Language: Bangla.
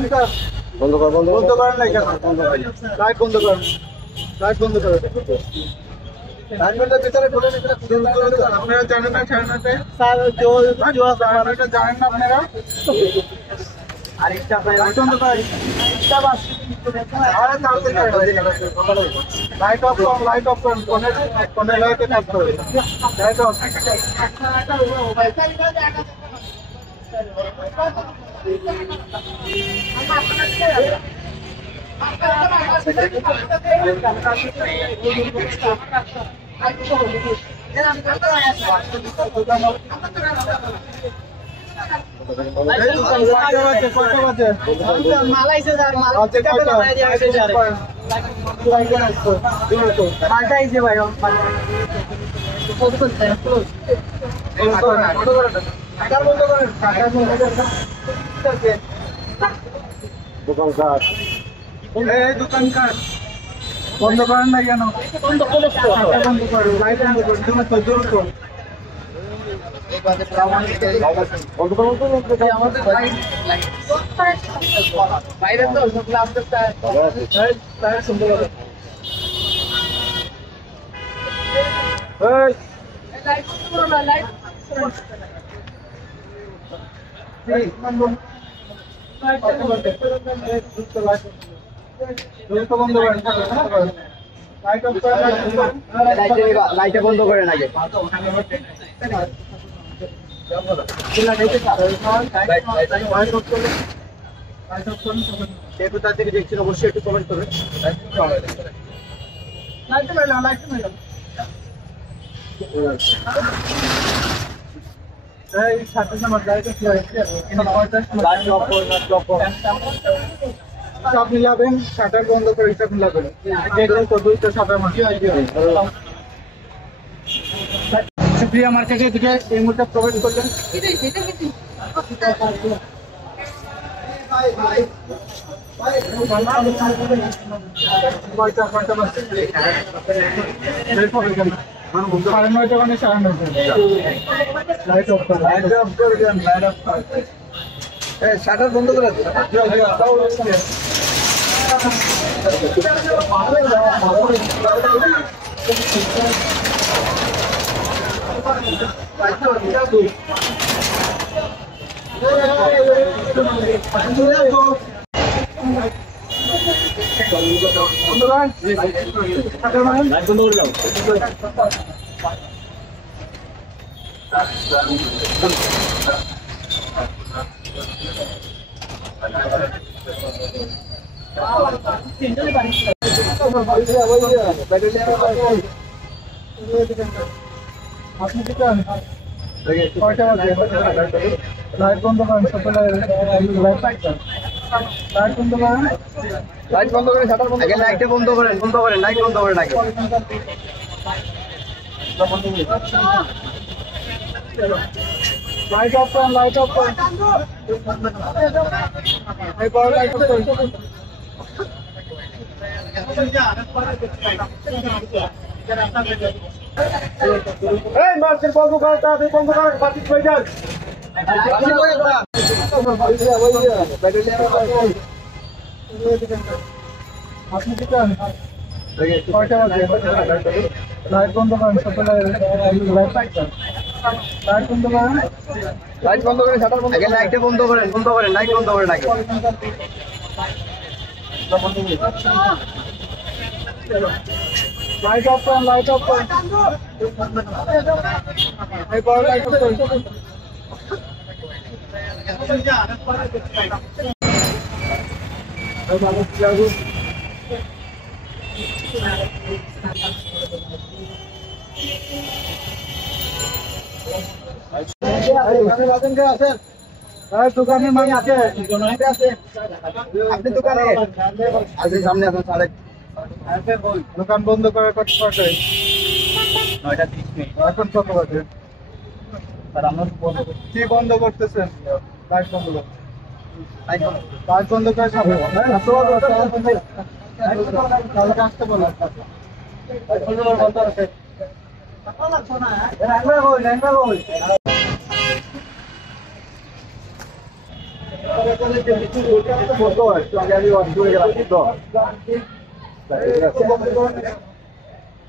বন্ধ কর, বন্ধ বন্ধ করেন না কেন? লাইট বন্ধ করেন, লাইট বন্ধ করেন। ভিতরে আপনারা জানেন না জানেন না আপনারা আরেকটা বন্ধ করেন। লাইট অফ করুন, লাইট অফ করুন, কোনে লাইটে কাজ করবে। Light off. দোকানদার দোকানদার বন্ধ করেন না কেন? বন্ধ করেন, লাইট বন্ধ করেন, দ্রুত বাইরে তো লাইটটা বন্ধ করেন আগে। কোথা থেকে দেখছেন অবশ্যই একটু কমেন্ট করবেন। সব মিলাবেন, শাটার বন্ধ করে হিসাব মিলাবেন। দেখলেন তো দুইটা শাটার প্রিয়া মার্কেটের দিকে এই মুহূর্তে প্রবেশ করলেন। সাড়ে 9টা মানে 9:30 শাটার বন্ধ করে আপনি কি চান? লাইট বন্ধ করেন, লাইট বন্ধ করেন, লাইট বন্ধ করেন, শাটার বন্ধ করেন। লাইটটা বন্ধ করেন, বন্ধ করেন, লাইট বন্ধ করেন আগে। লাইট অফ করেন, লাইট অফ করেন, এই বড় লাইট অফ করেন। এই মার্কেট বন্ধ করেন, তাড়াতাড়ি বন্ধ করেন, বাতি হয়ে যান। আপনি কি চান? লাইট বন্ধ করেন, লাইট বন্ধ করেন, লাইট বন্ধ করেন, শাটার বন্ধ করেন। লাইটটা বন্ধ করেন, বন্ধ করেন, লাইট বন্ধ করেন আগে। লাইট অফ করেন, লাইট অফ করেন, এই বড় লাইট অফ করেন। দোকানের মালিক আছে? আপনি দোকানে সামনে আসুন। দোকান বন্ধ করে কত টাকা? 9:30 এখন কত বাজে? কি বন্ধ করতেছেন? লাইট বন্ধ করুন, লাইট বন্ধ করে খাবো। কালকে আসতে বলো। কত একটু আগে আমি অর্ডার করে গেলাম তো